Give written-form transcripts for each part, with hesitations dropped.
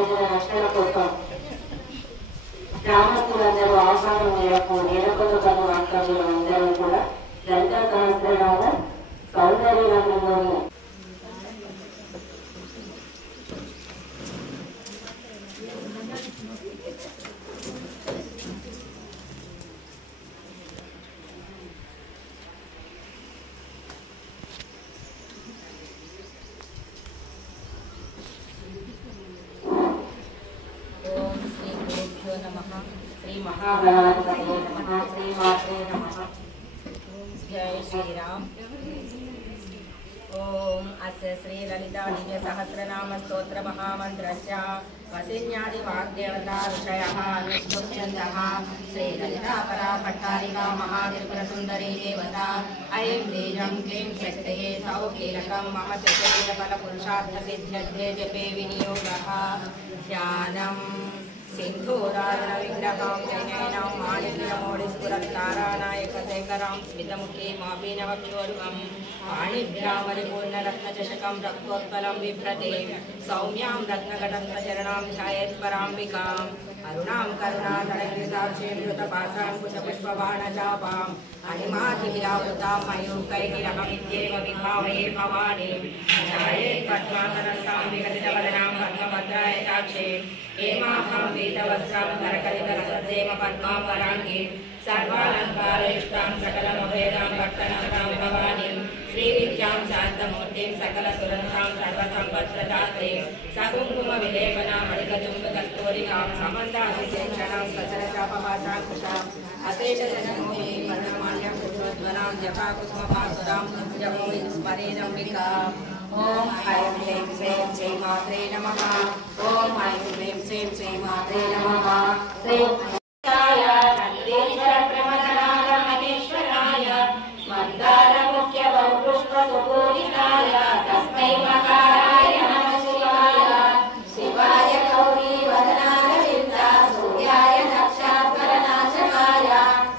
ప్రజల రక్షణ కోసం గ్రామస్తులందరూ ఆహ్వానం మేరకు నేలకొండపల్లి వాస్తవ్యులు అందరూ కూడా లలితా సహస్రనామ సౌందర్య రంగంలోని श्री महागणाधिपतये नमः श्री मात्रे नमः। जय श्री राम। ओम अस्य श्री ललिता दिव्य सहस्रनाम स्तोत्र महामंत्रस्य वसिन्यादि वाग्देवता ऋषयः अनुष्ठुप्यन्तः श्री ललिता परा भट्टारिका महात्रिपुर सुंदरी देवता ऐं बीजं क्लीं शक्तये सौकीलकं मम चतुर्विध फल पुरुषार्थ सिद्ध्यर्थे जपे विनियोगः ध्यानम् सिंधूरारण विग्रहं त्रिनयनं माणिक्यमौलिस्फुरत्तारानायकशेखरं स्मितमुखीमापीनवक्षोरुहं पाणिभ्यामरिपूर्णरत्नचषकं रक्तोत्पलं बिभ्रते सौम्यां रत्नघटस्थचरणां ध्यायेत्पराम्बिकाम् अरुणां करुणातरङ्गिताक्षीं धृतपाशाङ्कुशपुष्पबाणचापाम् अनिमातिविलावृतां मयूखैरहमित्येव विभावये भवानीं ध्यायेत् पद्मासनस्थां विकसितवदनां पद्मभद्रायताक्षीं हेमाहं पीतवस्त्रां करकलितरसद्देव पद्मापराङ्गीं सर्वालङ्कारयुक्तां सकलमभेदां भक्तनतां भवानीं श्रीविद्यां शान्तमूर्तिं सकलसुरन्तां सर्वसम्पत्प्रदात्रीं सकुङ्कुमविलेपनां मणिकचुम्बकस्तूरिकां समन्दासिसेक्षणां सचरचापवासाङ्कुशाम् अशेषजनमोहिनीं वर्णमाल्यां पुष्पोज्ज्वलां जपाकुसुमभासुरां जमोहि स्मरेरम्बिकाम् ओम ऐं ह्रीं श्रीं श्री मात्रे नमः। ओम ऐं ह्रीं श्रीं श्री मात्रे नमः। श्रीं नंदीश्वरप्रमथनागमनेश्वराय मन्दारमुख्यबहुपुष्पसुपूजिताय तस्मै मकाराय नमः शिवाय शिवाय गौरीवदनारविन्दा सूर्याय साक्षात्परनाशकाय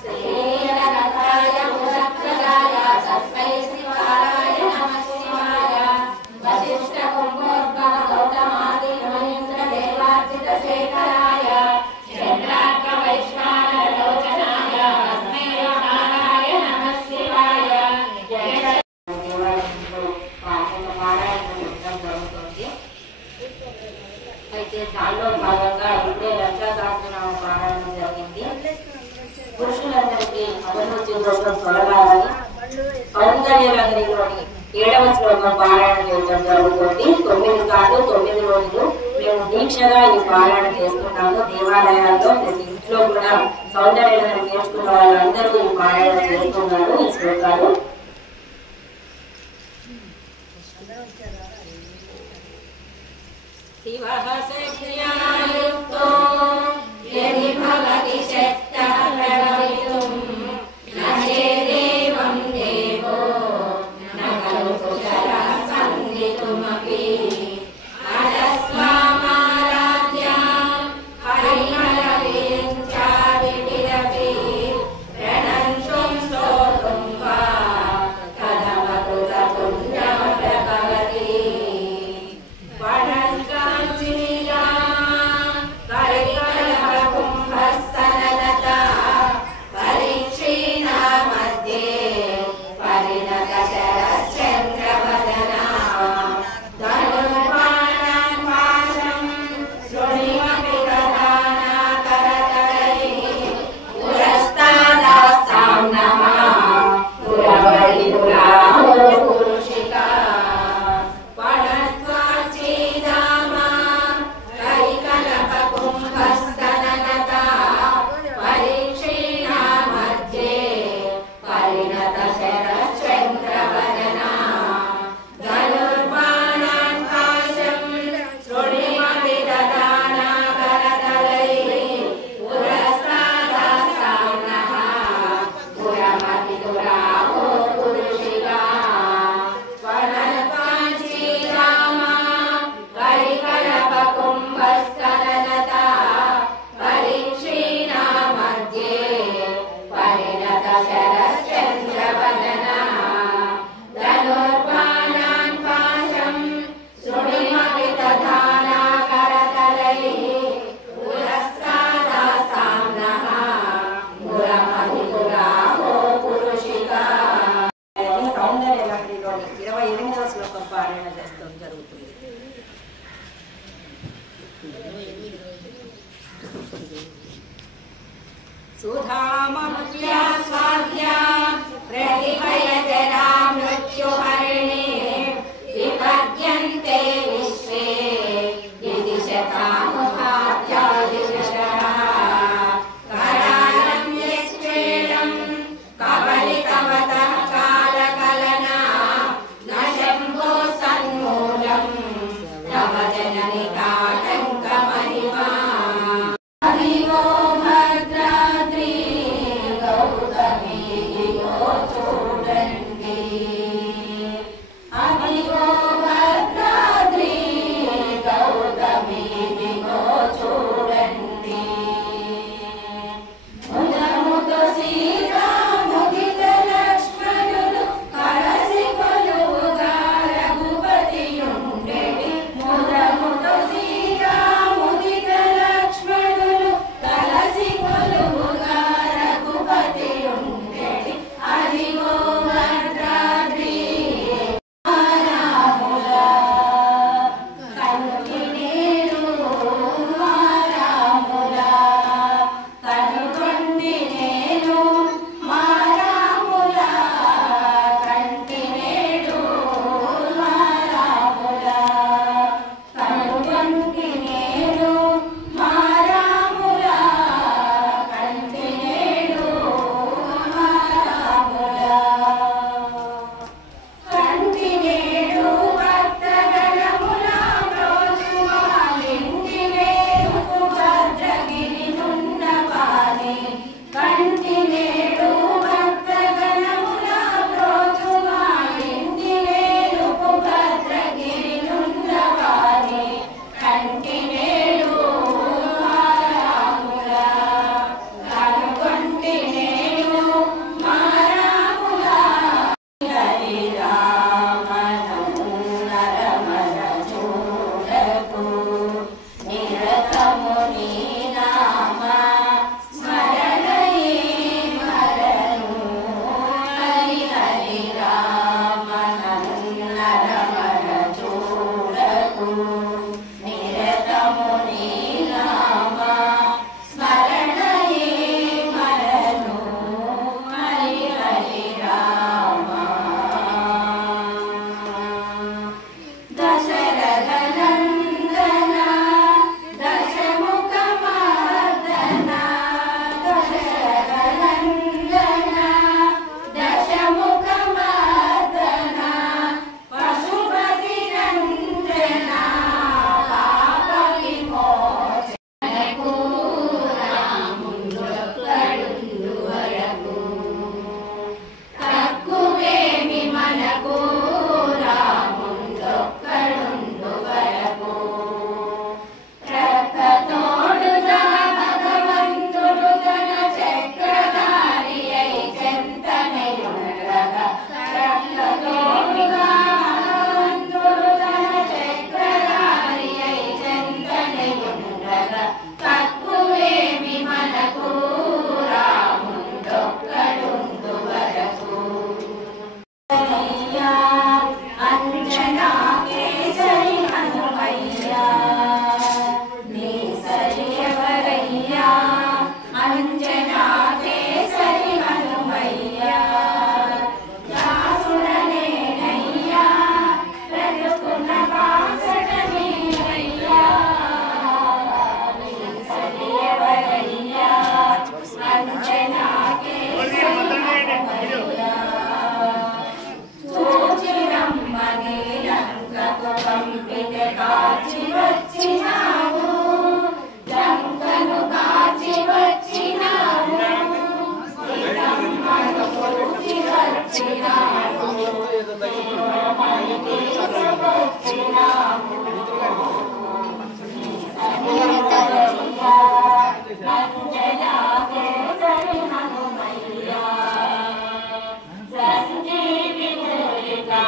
श्रीनीलकण्ठाय भुजप्रदाय तस्मै शिवाय नमः शिवाय वसिष्ठकुम्भोद्भवगौतमादिमहेन्द्रदेवार्चितशेखराय चन्द्रार्कवैश्वानरलोचनाय तस्मै नारायणाय नमः शिवाय। అయితే దానిలో భాగంగా ఇప్పుడే లలితా సహస్రనామ పారాయణం జరిగింది. పురుషులందరికీ అభివృద్ధి కోసం తొలగాలని సౌందర్యలందరిలోని 7వ శ్లోకం పారాయణ చేయడం జరుగుతుంది. 9 సార్లు 9 రోజులు మేము దీక్షగా ఈ పారాయణ చేస్తున్నాము. దేవాలయాల్లో ప్రతి ఇంట్లో కూడా సౌందర్యాలను నేర్చుకున్న వాళ్ళందరూ ఈ పారాయణ చేస్తున్నారు. ఈ శ్లోకాలు शिवः शक्त्यायुक्तो यदि भवति शक्तः प्रभवितुं न चेदेवं देवो न खलु कुशलः सन्दितुमपि अदस्वामाराध्या हरिहरविरिञ्चादिभिरपि प्रणन्तुं स्तोतुं वा कथमकृतपुण्यप्रभवति सुधामप्या स्वाध्या प्रतिभयजरा मृत्युहरिणे विपद्यन्ते विश्वे यदि शतामुहात्यादिशः करालं यस्वेदं कबलितवतः कालकलना न शम्भो सन्मूलं तव जननिकाटङ्कमहिमा हरिवो भद्राद्रि गौतमी दिवो चूडन्ति हरिवो भद्राद्रि गौतमी दिवो चूडन्ति मुदमुदु सीता मुदित लक्ष्मणुలు కలసి కొలువుగా రఘుపతియుండెడి ముదముదु సీతా ముదిత లక్ష్మణులు కలసి కొలువుగా రఘుపతియుండెడి అదిగో భద్రాద్రి రాములా కనుగినేరు రాములా కనుగొండి నేను మా రాములా కంటి నేడు మా రాములా కనుగొండి నేను మా రాములా కంటి నేడు మా రాములా కంటి నేడు భక్తగణములా బ్రోచువాలింటి వేరుకు భద్రగిరి నున్నవాని కంటి నేడు భక్తగణములా బ్రోచువాలింటి వేరుకు భద్రగిరి నున్నవాని కంటి నేడు మా రాములా కనుగొంటి నేను మా రాములా హరి రామనరమర చూడకు నిరతము నీ నామ స్మరణయే మరను హరి హరి రామనరమర చూడకు నిరతము నీ నామ స్మరణయే మరను హరి హరి రామ దశరథ నందన దశముఖ మర్దన దశరథ నందన దశముఖ మర్దన పశుపతి రంజన పాప విమోచనకు రాముండొక్కడుండు వరకు తక్కువేమి మనకు రాముండొక్కడుండు వరకు ప్రక్కతోడుగా భగవంతుడు తన చక్రధారి అయి చెంతనయుండగా ప్రక్కతోడుగా భగవంతుడు తన చక్రధారి అయి చెంతనయుండగా తక్కువేమి మనకు రాముండొక్కడుండు వరకు హనుమయ్యా అంజనా కేసరి హనుమయ్యా నీ సరి ఎవరయ్యా అంజనా కేసరి హనుమయ్యా దాసుడనేనయ్యా బ్రతుకున్న బాసట నీవయ్యా నీ సరి ఎవరయ్యా అంజనా కేసరి హనుమయ్యా చూచిరమ్మని లంకకు పంపితే కాచి వచ్చినావు లంకను కాచి వచ్చినావు సీతమ్మను చూచి వచ్చినావు ప్రేమని తీసుకొచ్చినావు అంజనా కేసరి హనుమయ్యా సంజీవి మూలికా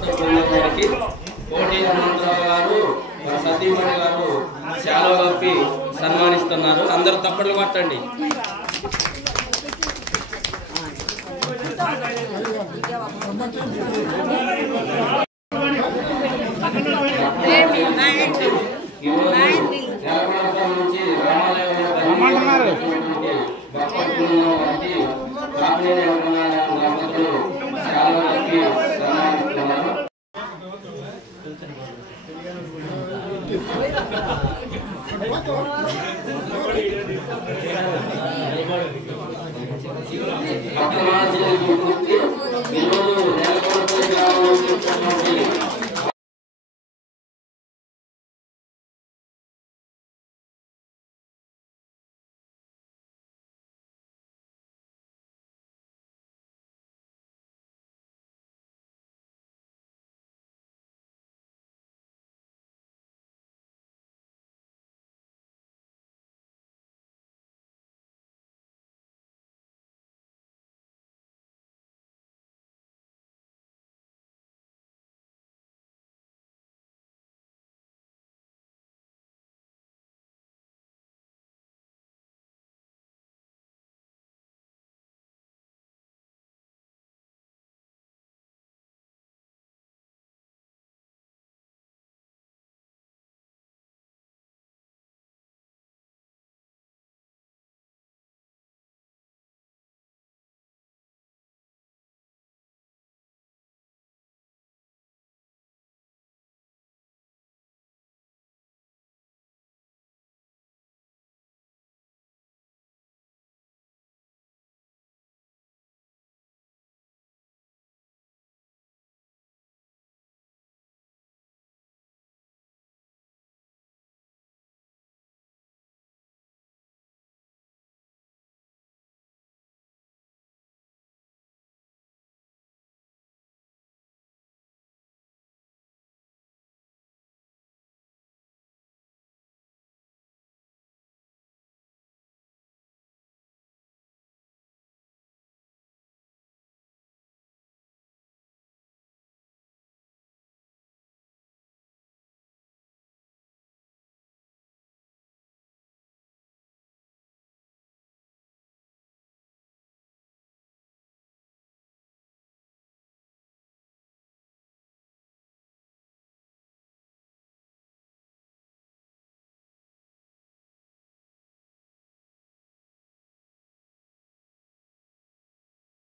భర్త బృందం గారికి కోటి హనుమంతరావు గారు సతీమణి గారు శాలువ కప్పి సన్మానిస్తున్నారు. అందరూ తప్పట్లు కొట్టండి. నుంచి రామాలయం